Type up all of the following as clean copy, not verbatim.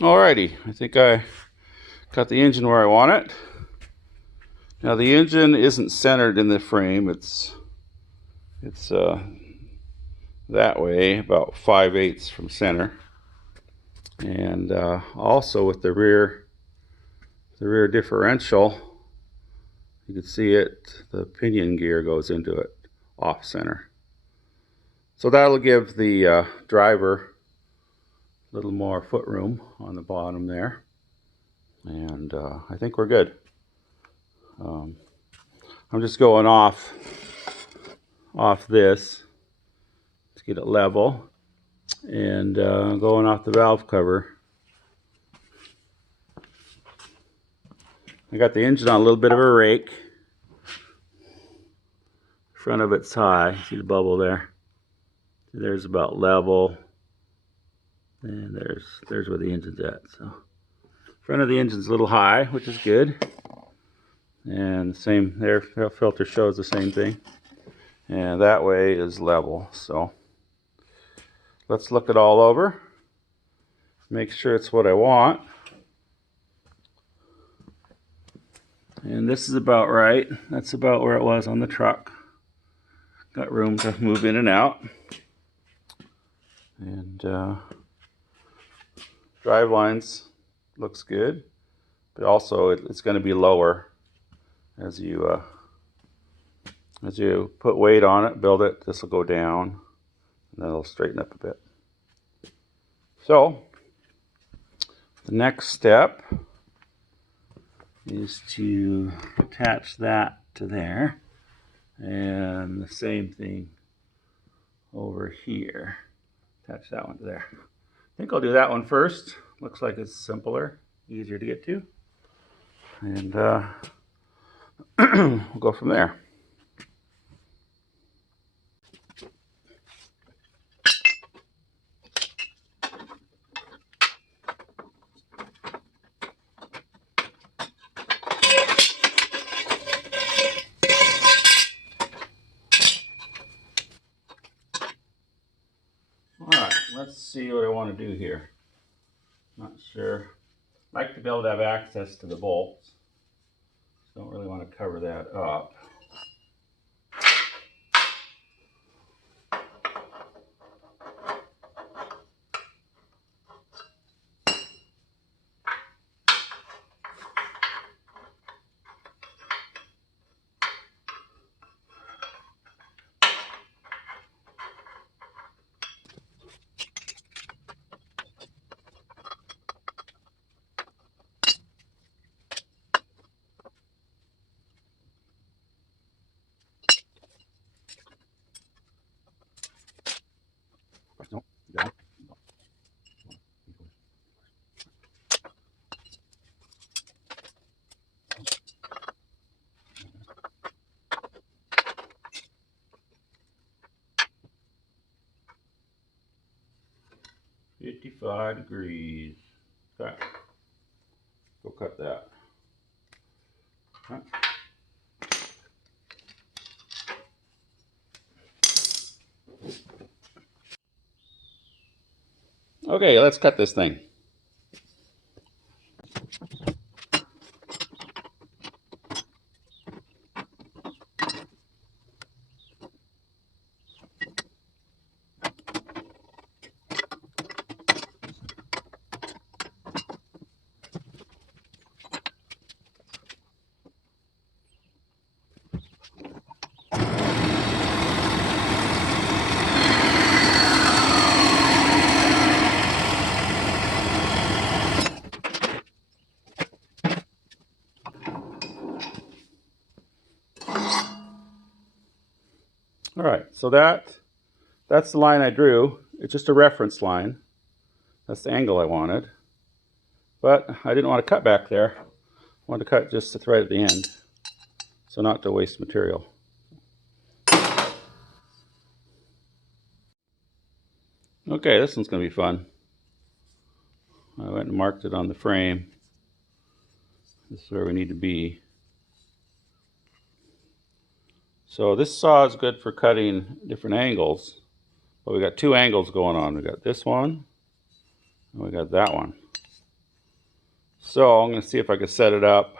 Alrighty, I think I got the engine where I want it. Now the engine isn't centered in the frame. It's that way, about 5/8 from center. And also with the rear differential, you can see it, the pinion gear goes into it off center. So that'll give the driver a little more foot room on the bottom there. And I think we're good. I'm just going off this to get it level, and going off the valve cover. I got the engine on a little bit of a rake. Front of it's high. See the bubble there? There's about level, and there's where the engine's at. So front of the engine's a little high, which is good. And the same air filter shows the same thing. And that way is level. So let's look it all over. Make sure it's what I want. And this is about right. That's about where it was on the truck. Got room to move in and out. And drive lines looks good, but also it's going to be lower as you put weight on it, build it. This will go down, and then it'll straighten up a bit. So the next step is to attach that to there, and the same thing over here. Attach that one to there. I think I'll do that one first. Looks like it's simpler, easier to get to, and we'll go from there. Alright, let's see what I want to do here. Not sure. I like to be able to have access to the bolts. Don't really want to cover that up. No, you got it. No. 55 degrees. Okay. Go cut that. Okay. Okay, let's cut this thing. All right, so that's the line I drew. It's just a reference line. That's the angle I wanted. But I didn't want to cut back there. I wanted to cut just right at the end, so not to waste material. Okay, this one's going to be fun. I went and marked it on the frame. This is where we need to be. So this saw is good for cutting different angles, but we got two angles going on. We got this one, and we got that one. So I'm going to see if I can set it up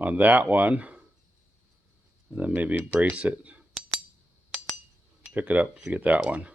on that one, and then maybe brace it, pick it up to get that one.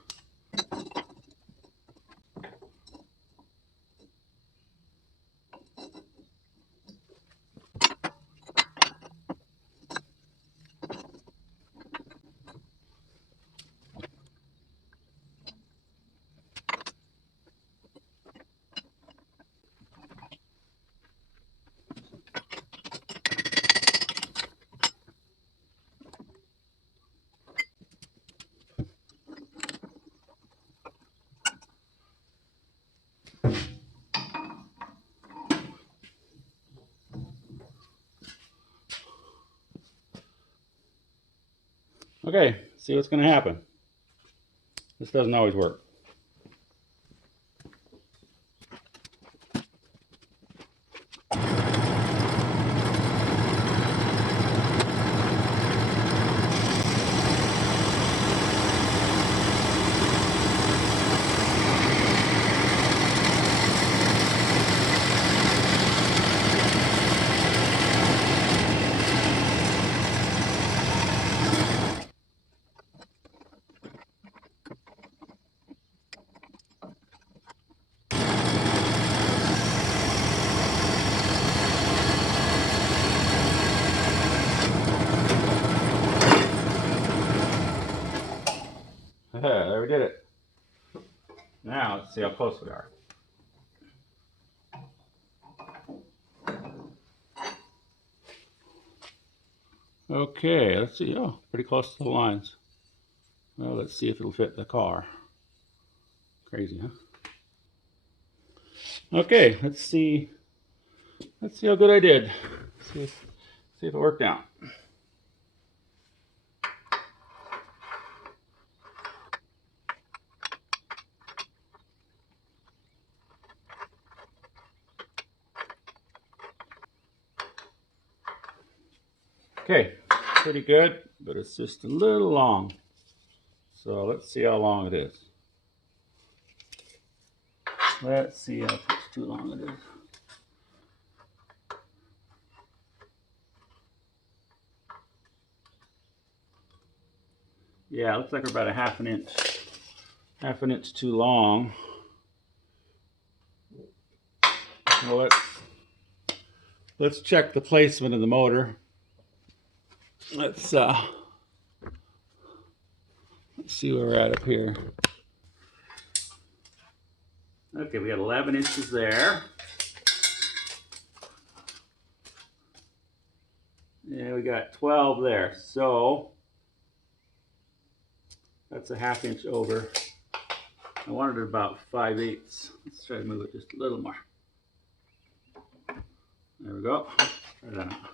Okay, see what's going to happen. This doesn't always work. There we did it. Now let's see how close we are. Okay, let's see. Oh, pretty close to the lines. Well, let's see if it'll fit the car. Crazy, huh? Okay, let's see. Let's see how good I did. See if it worked out. Okay, pretty good, but it's just a little long. So let's see how long it is. Let's see how too long it is. Yeah, it looks like we're about a half an inch too long. Well, let's check the placement of the motor. Let's see where we're at up here. Okay, we got 11 inches there. And we got 12 there. So that's a half inch over. I wanted it about 5/8. Let's try to move it just a little more. There we go. Try that out.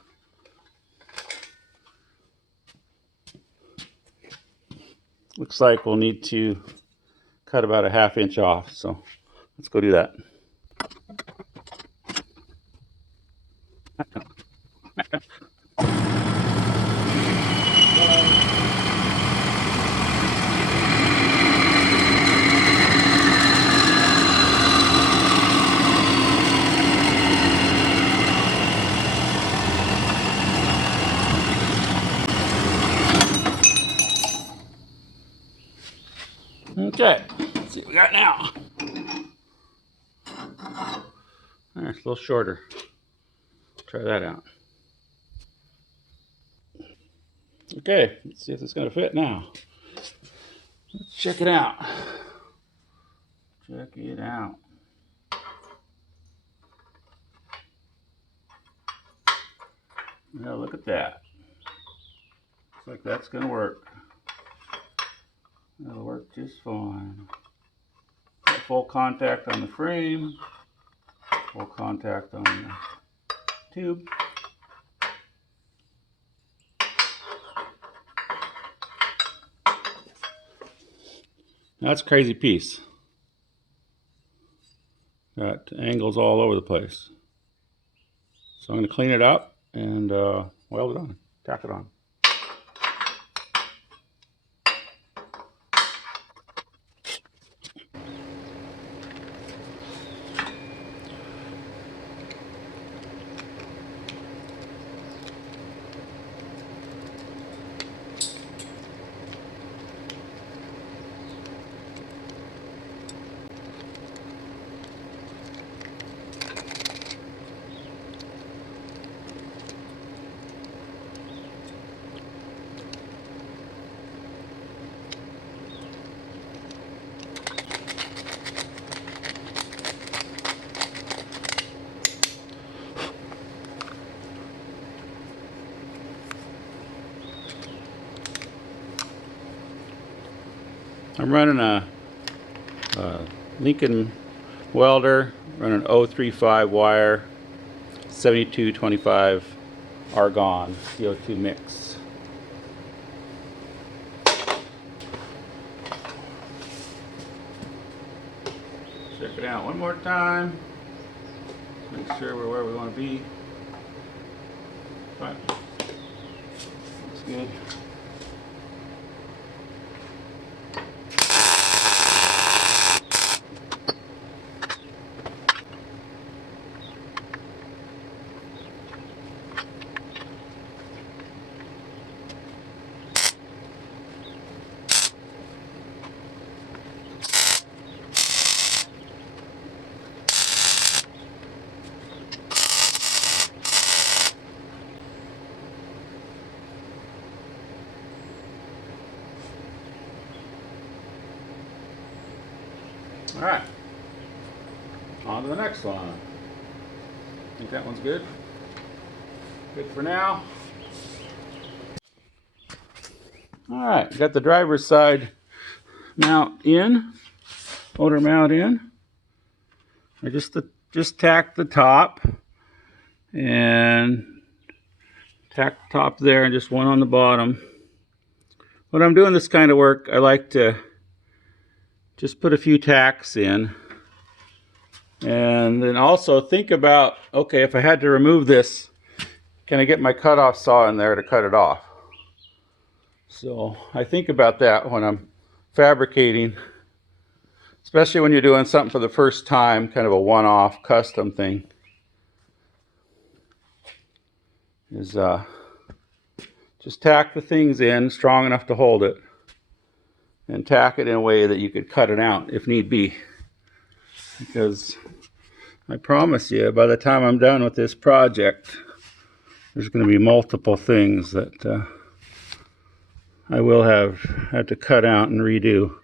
Looks like we'll need to cut about a half inch off. So let's go do that. Okay, let's see what we got now. It's a little shorter. Try that out. Okay, let's see if it's going to fit now. Let's check it out. Check it out. Now look at that. Looks like that's going to work. That'll work just fine. Got full contact on the frame. Full contact on the tube. That's a crazy piece. Got angles all over the place. So I'm going to clean it up and weld it on, tack it on. I'm running a Lincoln welder, running 035 wire, 7225 argon CO2 mix. Check it out one more time. Make sure we're where we want to be. Fine. Looks good. All right, on to the next one. Think that one's good? Good for now. All right, got the driver's side mount in, motor mount in. I just tacked the top and tacked the top there and just one on the bottom. When I'm doing this kind of work, I like to just put a few tacks in. And then also think about, okay, if I had to remove this, can I get my cutoff saw in there to cut it off? So I think about that when I'm fabricating, especially when you're doing something for the first time, kind of a one-off custom thing. Is just tack the things in strong enough to hold it, and tack it in a way that you could cut it out if need be. Because I promise you, by the time I'm done with this project, there's going to be multiple things that I will have to cut out and redo.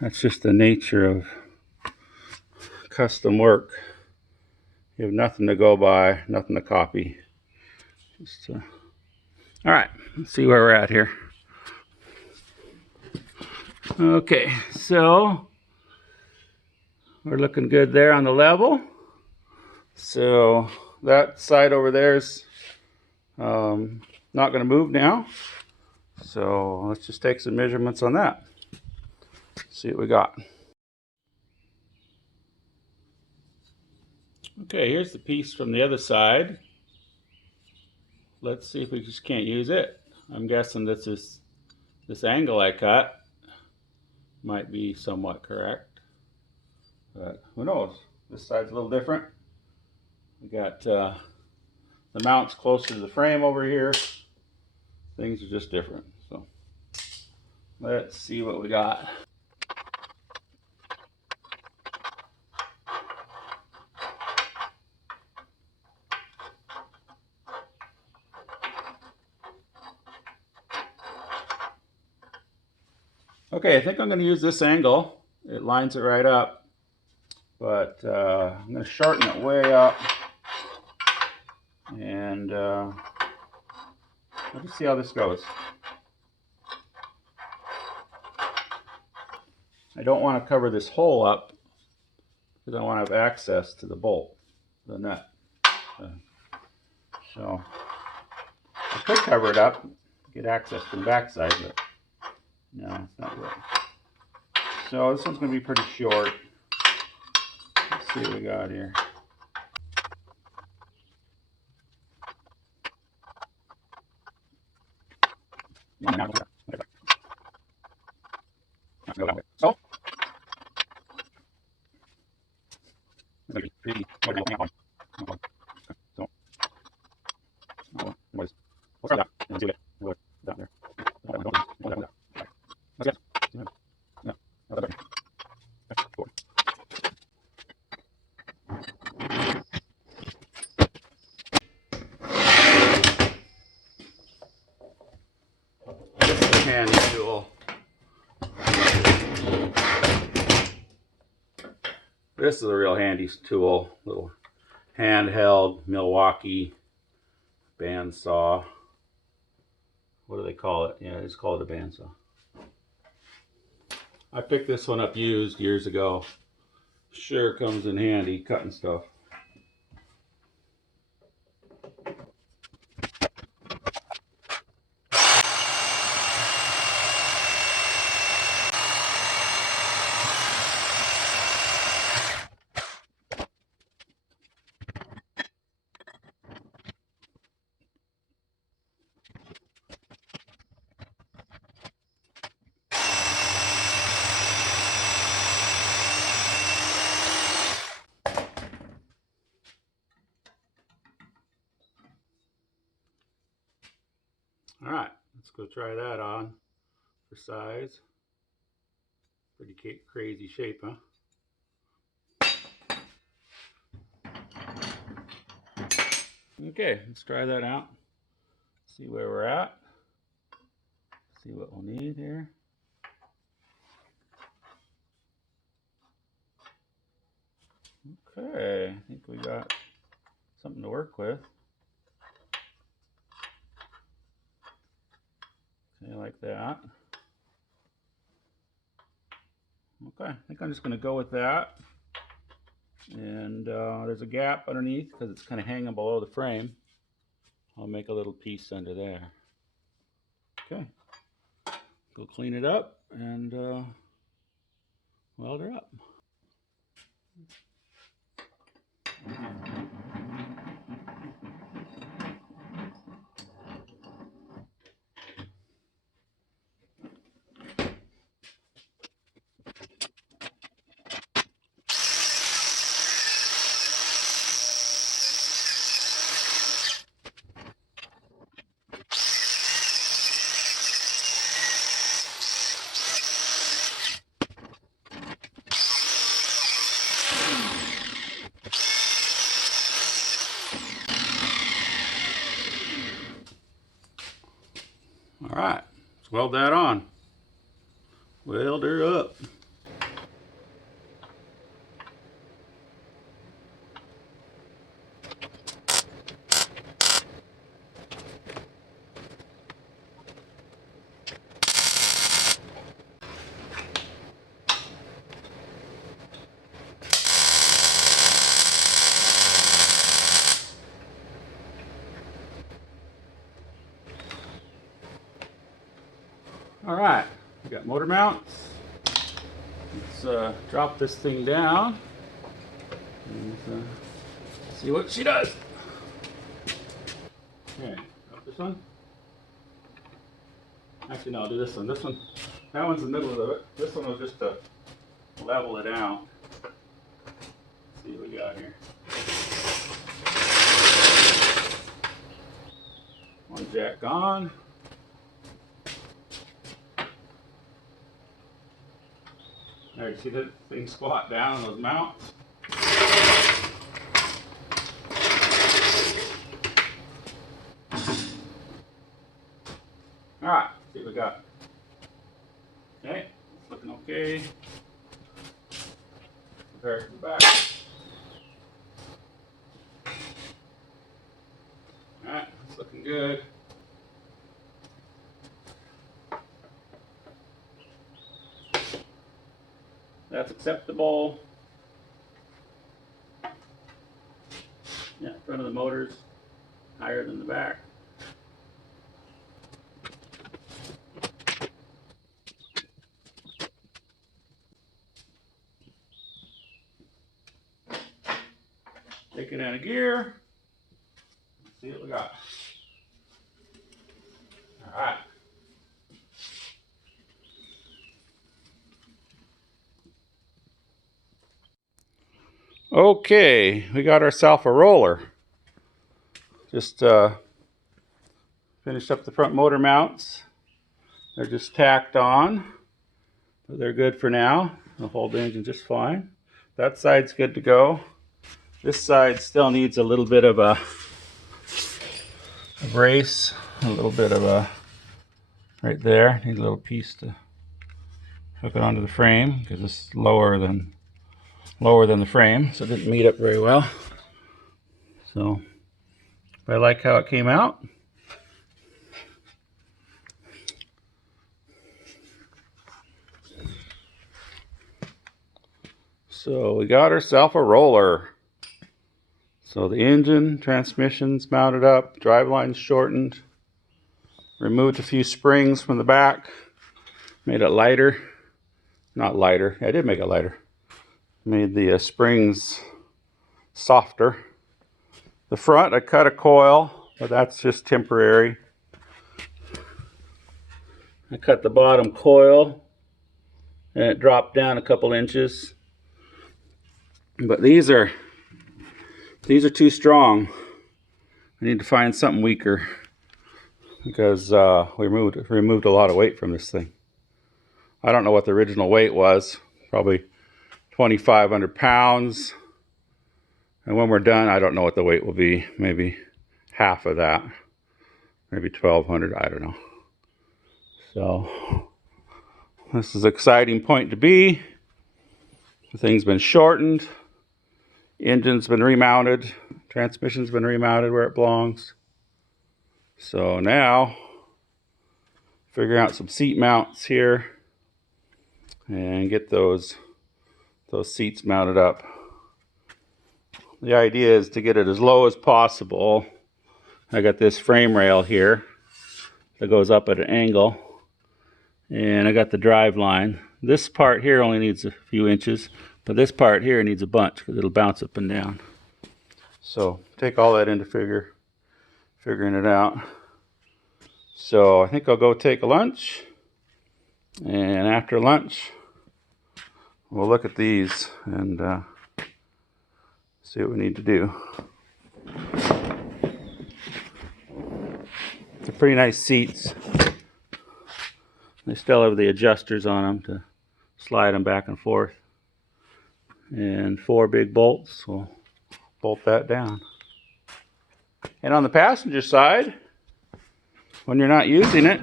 That's just the nature of custom work. You have nothing to go by, nothing to copy. Just, all right, let's see where we're at here. Okay, so we're looking good there on the level. So that side over there is not going to move now. So let's just take some measurements on that. See what we got. Okay, here's the piece from the other side. Let's see if we just can't use it. I'm guessing this angle I cut might be somewhat correct, but who knows? This side's a little different. We got the mounts closer to the frame over here. Things are just different. So let's see what we got. Okay, I think I'm going to use this angle. It lines it right up, but I'm going to shorten it way up, and I'll just see how this goes. I don't want to cover this hole up because I want to have access to the bolt, the nut. So I could cover it up, get access to the backside, but no, it's not good. So this one's going to be pretty short. Let's see what we got here. So this is a hand tool. This is a real handy tool, little handheld Milwaukee bandsaw. What do they call it? Yeah, it's called a bandsaw. I picked this one up used years ago. Sure comes in handy cutting stuff. All right, let's go try that on for size. Pretty crazy shape, huh? Okay, let's try that out. See where we're at. See what we'll need here. Okay, I think we got something to work with. Okay, like that. Okay, I think I'm just going to go with that. And there's a gap underneath because it's kind of hanging below the frame. I'll make a little piece under there. Okay, go clean it up and weld her up. All right, let's weld that on. Weld her up. All right, we got motor mounts. Let's drop this thing down and see what she does. Okay, drop this one. Actually, no, I'll do this one. This one, that one's in the middle of it. This one was just to level it out. Let's see what we got here. One jack on. There, you see that thing squat down on those mounts? All right, see what we got. Okay, it's looking okay. Compare it to the back. All right, it's looking good. That's acceptable. Yeah, front of the motor's higher than the back. Take it out of gear. Let's see what we got. All right. Okay, we got ourselves a roller. Just finished up the front motor mounts. They're just tacked on. But they're good for now. They'll hold the engine just fine. That side's good to go. This side still needs a little bit of a brace, a little bit of a, right there, need a little piece to hook it onto the frame because it's lower than the frame, so it didn't meet up very well. So I like how it came out. So we got ourselves a roller. So the engine, transmission's mounted up, driveline's shortened. Removed a few springs from the back. Made it lighter. Not lighter. I did make it lighter. Made the springs softer. The front, I cut a coil, but that's just temporary. I cut the bottom coil and it dropped down a couple inches. But these are too strong. I need to find something weaker because we removed a lot of weight from this thing. I don't know what the original weight was, probably 2,500 pounds. And when we're done, I don't know what the weight will be. Maybe half of that, maybe 1,200, I don't know. So this is an exciting point to be. The thing's been shortened. Engine's been remounted. Transmission's been remounted where it belongs. So now, figuring out some seat mounts here and get those seats mounted up. The idea is to get it as low as possible. I got this frame rail here that goes up at an angle. And I got the drive line. This part here only needs a few inches, but this part here needs a bunch because it'll bounce up and down. So take all that into figuring it out. So I think I'll go take a lunch, and after lunch we'll look at these and see what we need to do. They're pretty nice seats. They still have the adjusters on them to slide them back and forth. And 4 big bolts will bolt that down. And on the passenger side, when you're not using it,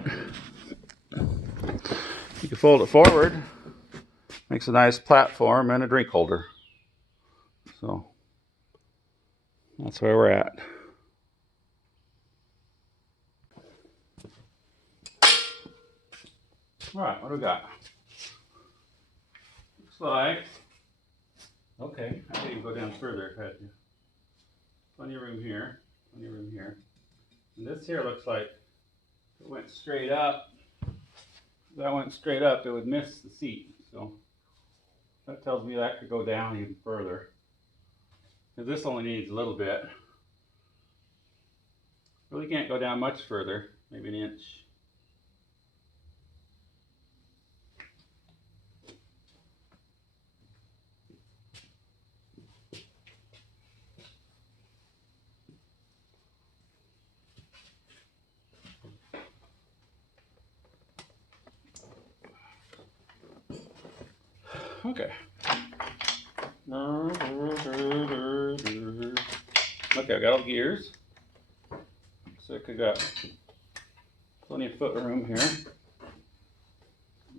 you can fold it forward. Makes a nice platform and a drink holder. So that's where we're at. All right, what do we got? Looks like, okay, I didn't go down further, had you. Plenty of room here, plenty of room here. And this here looks like it went straight up. If that went straight up, it would miss the seat. So that tells me that could go down even further. Because this only needs a little bit. Really can't go down much further, maybe an inch. Okay. Okay, I got all the gears. Looks like I got plenty of foot room here.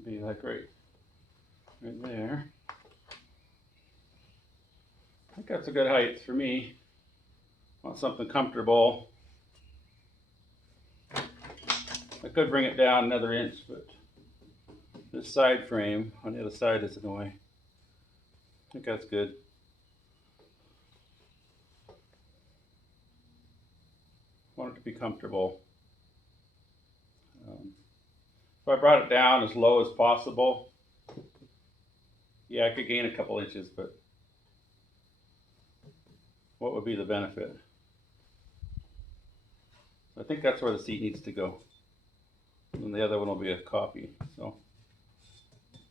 Be like right there. I think that's a good height for me. Want something comfortable. I could bring it down another inch, but this side frame on the other side is in the way. I think that's good. Want it to be comfortable. If I brought it down as low as possible, yeah, I could gain a couple inches, but what would be the benefit? I think that's where the seat needs to go. And the other one will be a copy. So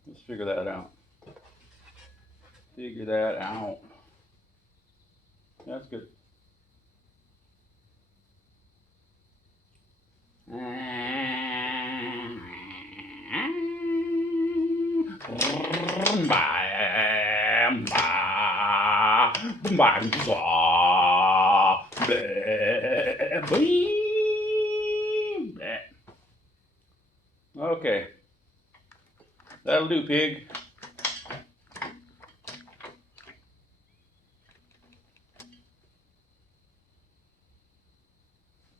let's figure that out. Figure that out. That's good. Okay, that'll do, pig.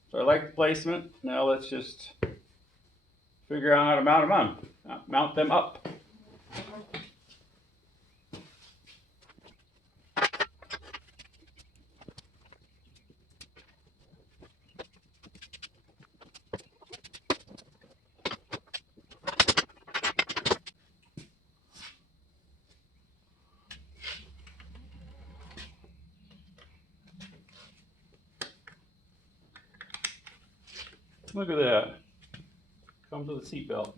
So I like the placement. Now let's just figure out how to mount them up. Look at that. Comes with a seatbelt.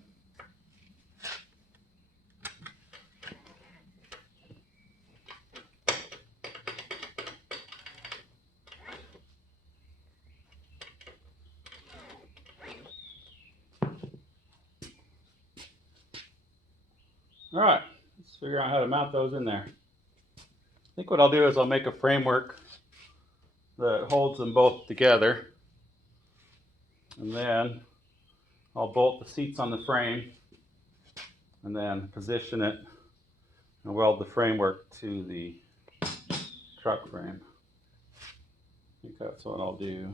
All right, let's figure out how to mount those in there. I think what I'll do is I'll make a framework that holds them both together, and then I'll bolt the seats on the frame and then position it and weld the framework to the truck frame. I think that's what I'll do.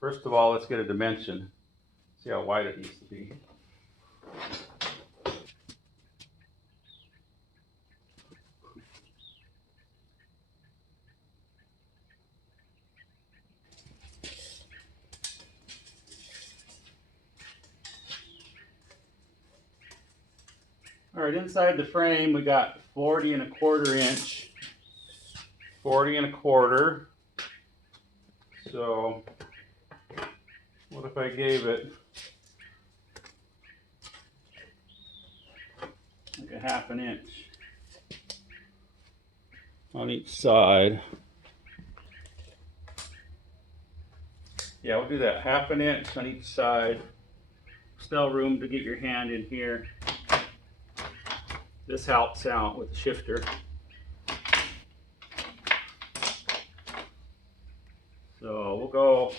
First of all, let's get a dimension. See how wide it needs to be. All right, inside the frame we got 40 1/4 inch, 40 1/4. So what if I gave it like a 1/2 inch on each side? Yeah, we'll do that. 1/2 inch on each side. Still room to get your hand in here. This helps out with the shifter. So we'll go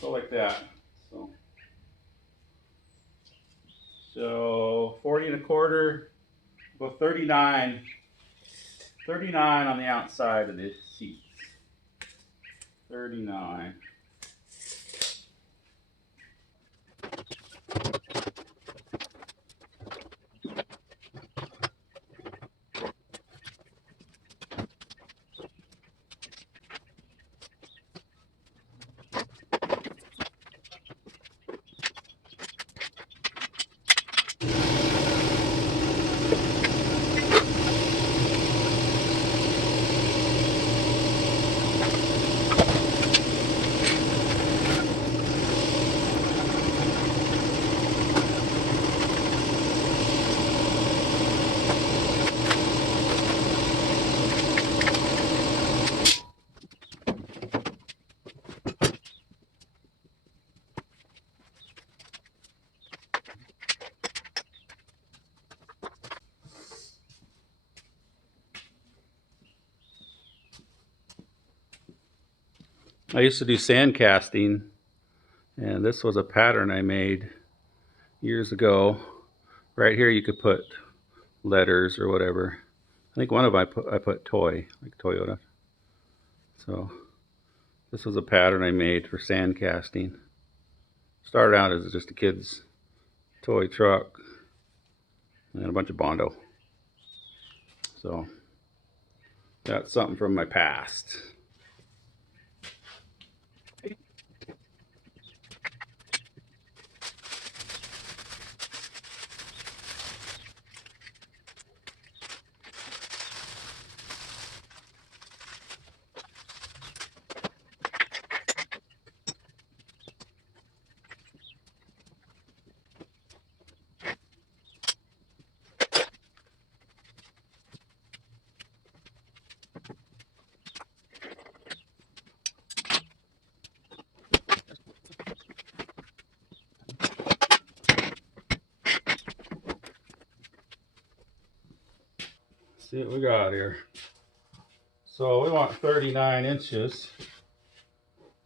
like that. So 40 1/4, go 39 on the outside of the seats. 39. I used to do sand casting, and this was a pattern I made years ago. Right here you could put letters or whatever. I think one of them I put toy, like Toyota. So this was a pattern I made for sand casting. Started out as just a kid's toy truck and a bunch of Bondo. So that's something from my past. See what we got here. So we want 39 inches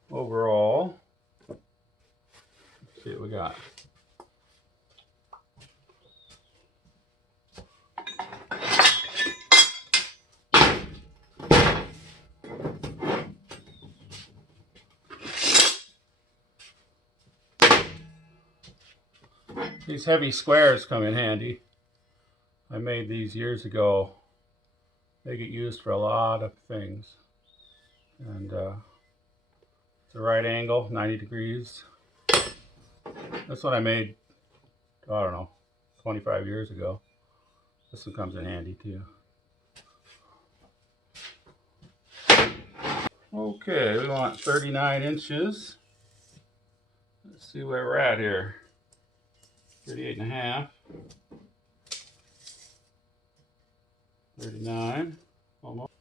overall. Let's see what we got. These heavy squares come in handy. I made these years ago. They get used for a lot of things. And it's a right angle, 90 degrees. That's what I made, I don't know, 25 years ago. This one comes in handy too. Okay, we want 39 inches. Let's see where we're at here. 38 and a half. 39, almost.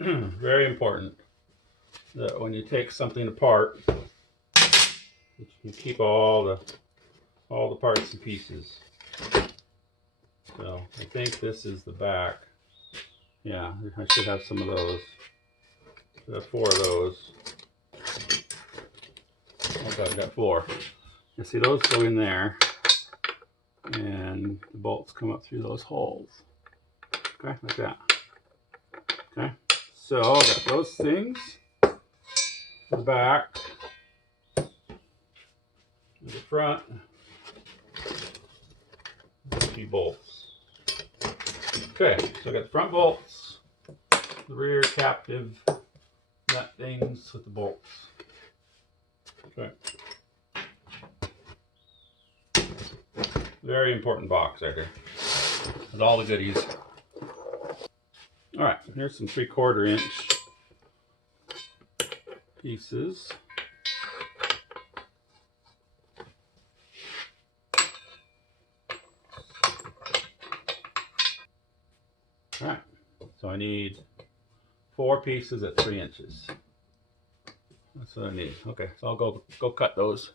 Very important that when you take something apart, you keep all the parts and pieces. So I think this is the back. Yeah, I should have some of those. I have 4 of those. Okay, I've got 4. You see those go in there, and the bolts come up through those holes. Okay, like that. Okay, so I got those things. The back, the front, a few bolts. Okay, so I got the front bolts, the rear captive nut things with the bolts. Okay. Very important box right here with all the goodies. All right, here's some 3/4 inch pieces. All right, so I need 4 pieces at 3 inches. That's what I need. Okay, so I'll go cut those.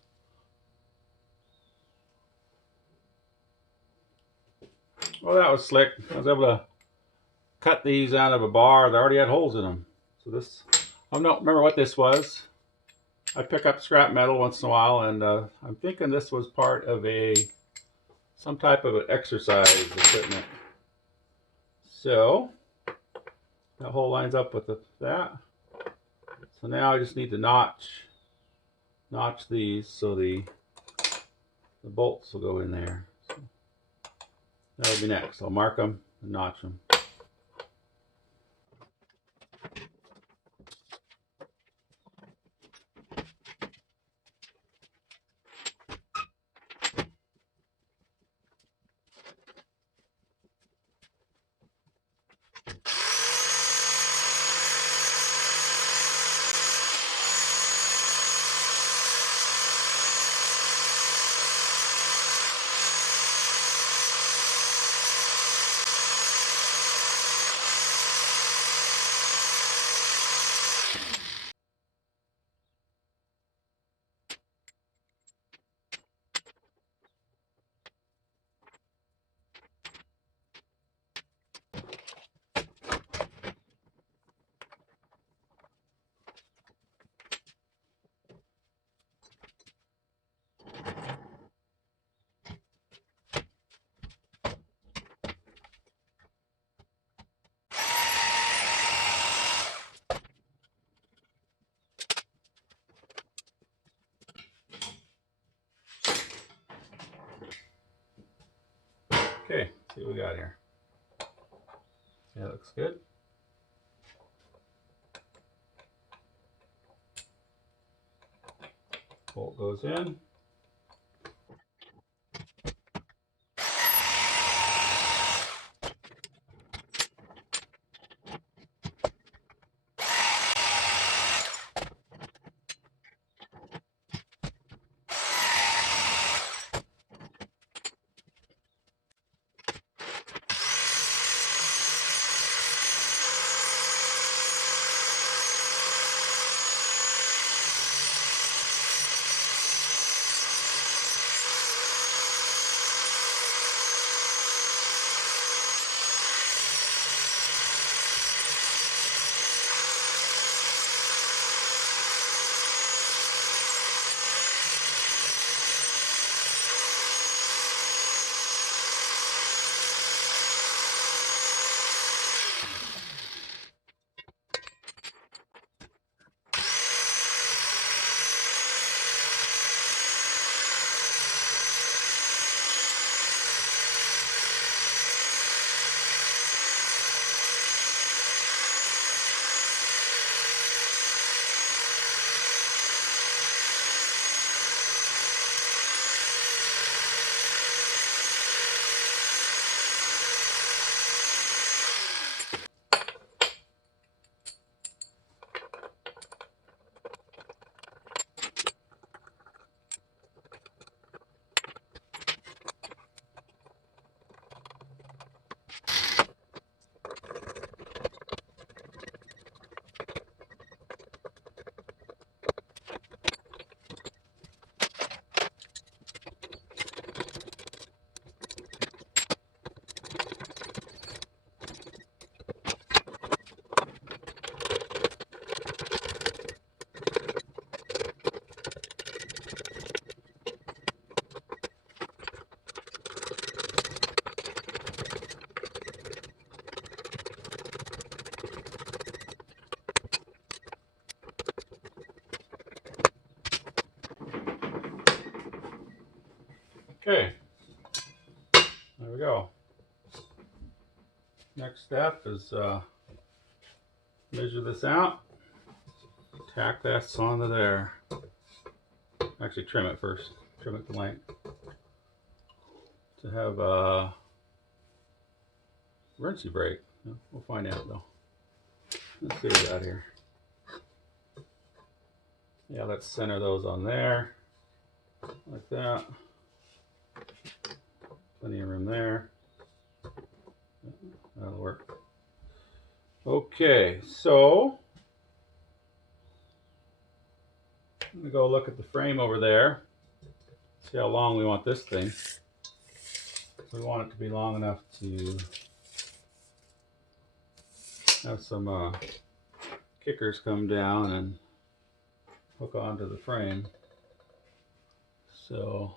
Well, that was slick. I was able to cut these out of a bar that already had holes in them. So this, I don't remember what this was. I pick up scrap metal once in a while, and I'm thinking this was part of some type of an exercise equipment. So that hole lines up with that. So now I just need to notch these so the bolts will go in there. So that'll be next. I'll mark them and notch them. Okay, see what we got here. That looks good. Bolt goes in. Okay, there we go. Next step is measure this out, tack this onto there. Actually trim it first, trim it to length. To have a rinsey break. We'll find out though. Let's see what we got here. Yeah, let's center those on there, like that. Plenty of room there. That'll work. Okay, so I'm gonna go look at the frame over there. See how long we want this thing. We want it to be long enough to have some kickers come down and hook onto the frame. So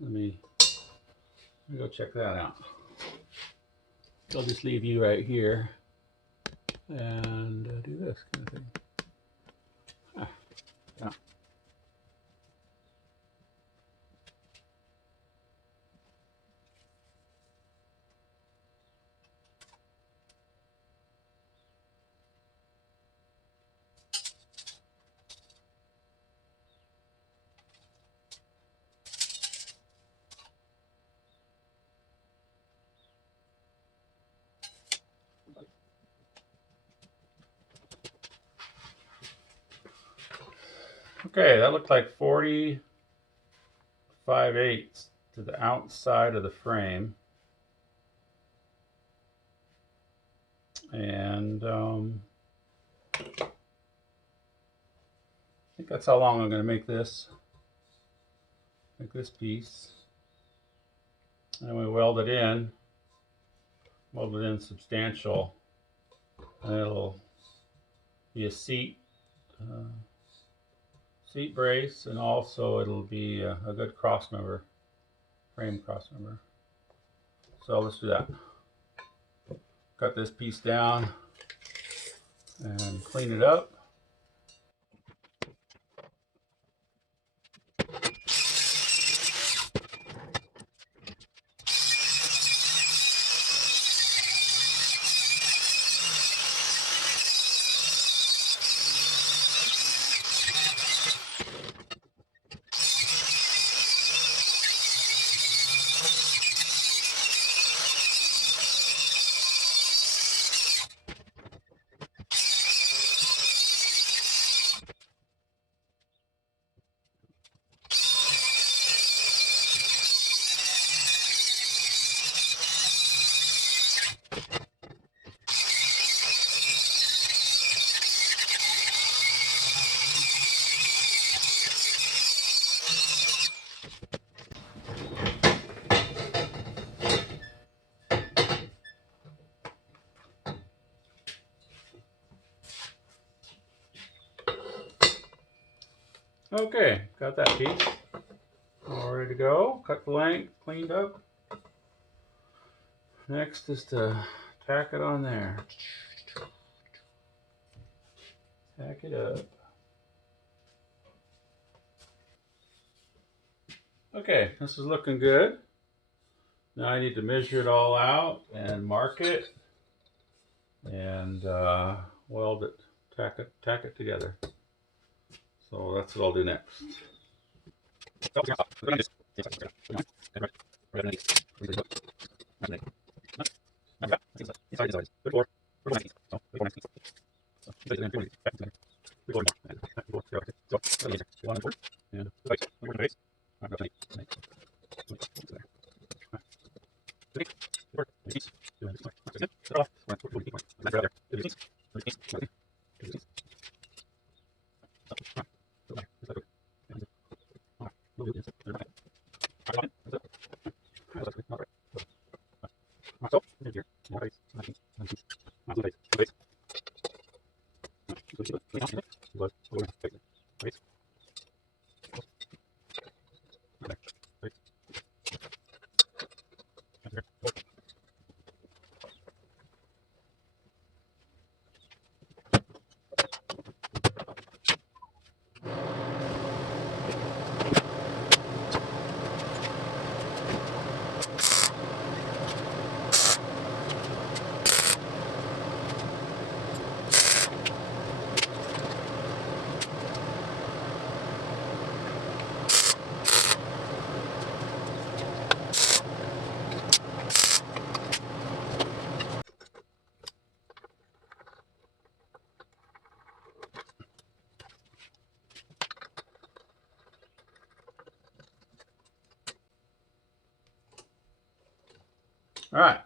let me go check that out. I'll just leave you right here and do this kind of thing. Yeah. Okay, that looked like 45/8 to the outside of the frame. And I think that's how long I'm going to make this piece. And we weld it in substantial, and it'll be a seat brace, and also it'll be a good cross member, frame cross member. So let's do that. Cut this piece down and clean it up. Okay, got that piece all ready to go. Cut the length, cleaned up. Next is to tack it on there. Tack it up. Okay, this is looking good. Now I need to measure it all out and mark it and weld it, tack it together. So that's what I'll do next. Alright,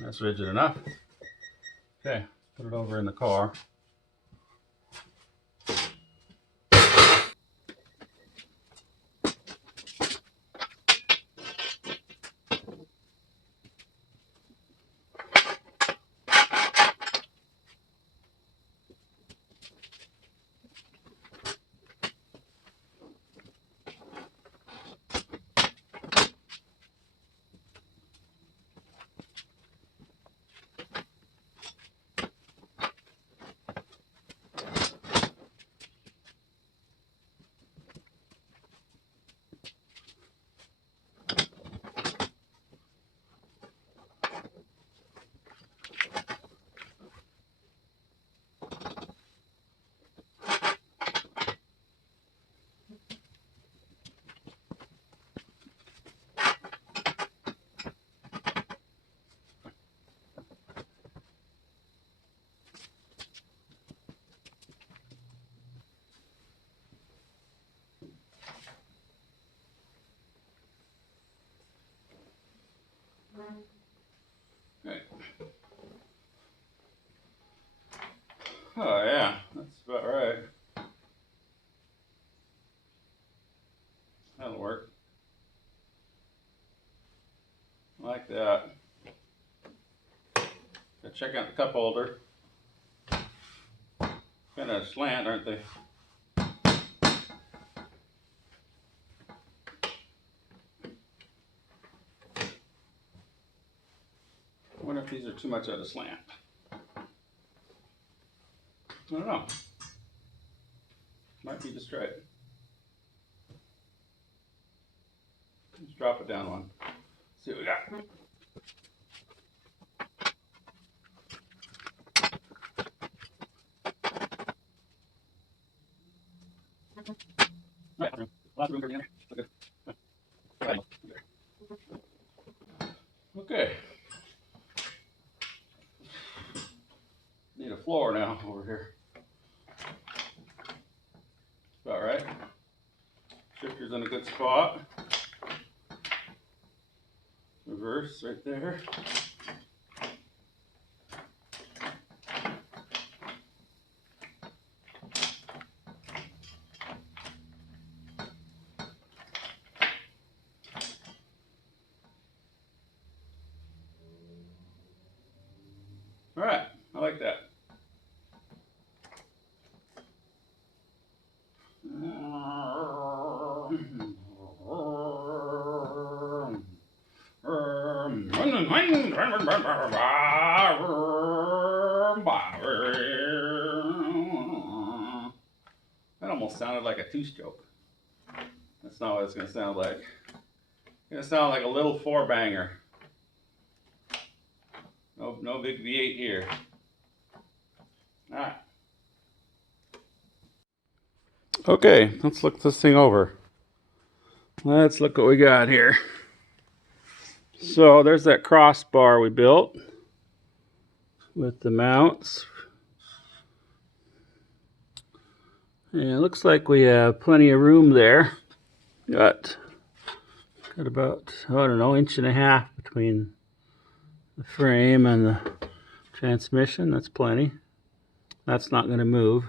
that's rigid enough. Okay, put it over in the car. Okay. Oh yeah, that's about right. That'll work. Like that. Gotta check out the cup holder. Kind of slant, aren't they? I wonder if these are too much at a slant. I don't know. Might be just right. Let's drop it down one. See what we got. Right, lots of room for the end. Okay. Okay. Need a floor now over here. About right. Shifter's in a good spot. Reverse right there. All right, I like that. That almost sounded like a two-stroke. That's not what it's going to sound like. It's going to sound like a little four-banger. No big V8 here. All right. Okay, let's look this thing over. Let's look what we got here. So there's that crossbar we built with the mounts. And it looks like we have plenty of room there. Got about, I don't know, 1.5 inches between the frame and the transmission. That's plenty. That's not going to move.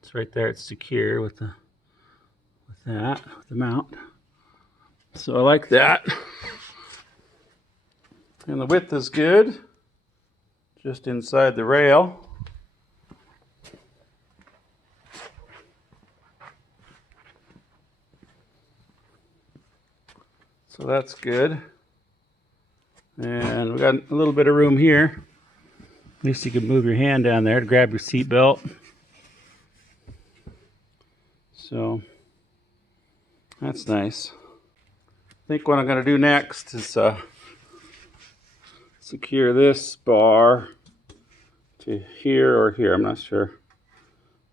It's right there. It's secure with the mount. So I like that. And the width is good. Just inside the rail. So that's good. And we got a little bit of room here. At least you can move your hand down there to grab your seat belt. So that's nice. I think what I'm going to do next is secure this bar to here or here. I'm not sure.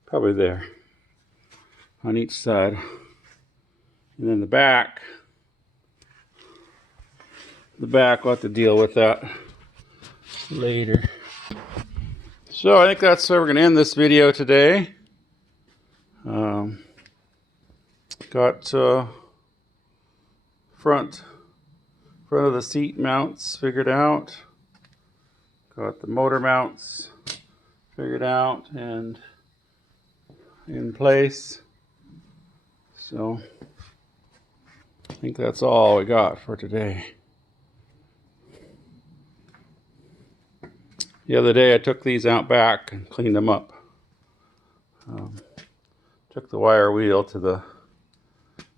Probably there on each side. And then the back we'll have to deal with that later. So I think that's where we're going to end this video today. Got front Front of the seat mounts figured out. Got the motor mounts figured out and in place. So I think that's all we got for today. The other day I took these out back and cleaned them up. Took the wire wheel to the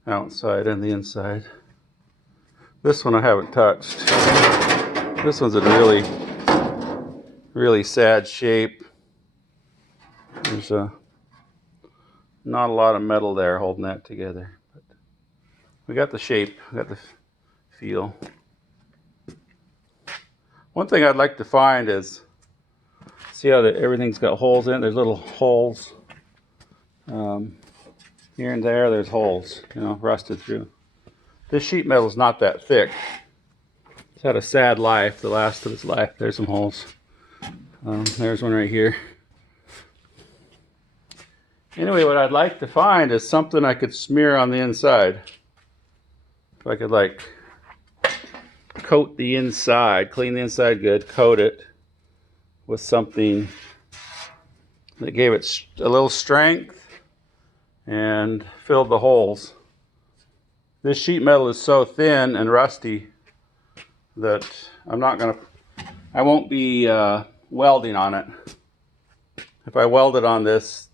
outside and the inside. This one I haven't touched. This one's in really sad shape. There's not a lot of metal there holding that together. But we got the shape, we got the feel. One thing I'd like to find is, see how everything's got holes in it? There's little holes. Here and there, there's holes, you know, rusted through. This sheet metal is not that thick. It's had a sad life, the last of its life. There's some holes. There's one right here. Anyway, what I'd like to find is something I could smear on the inside. If I could like coat the inside, clean the inside good, coat it with something that gave it a little strength and filled the holes. This sheet metal is so thin and rusty that I won't be welding on it. If I welded on this,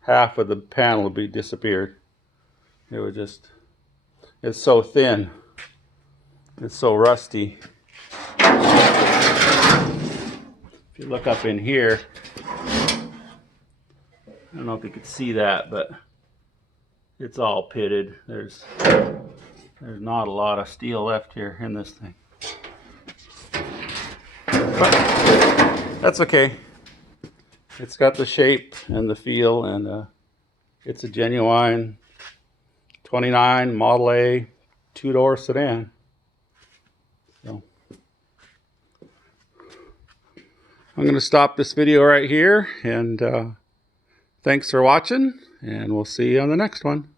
half of the panel would be disappeared. It would just, it's so thin. It's so rusty. If you look up in here, I don't know if you could see that, but it's all pitted. There's not a lot of steel left here in this thing. But that's okay. It's got the shape and the feel, and it's a genuine 29 Model A two-door sedan. So I'm going to stop this video right here, and thanks for watching, and we'll see you on the next one.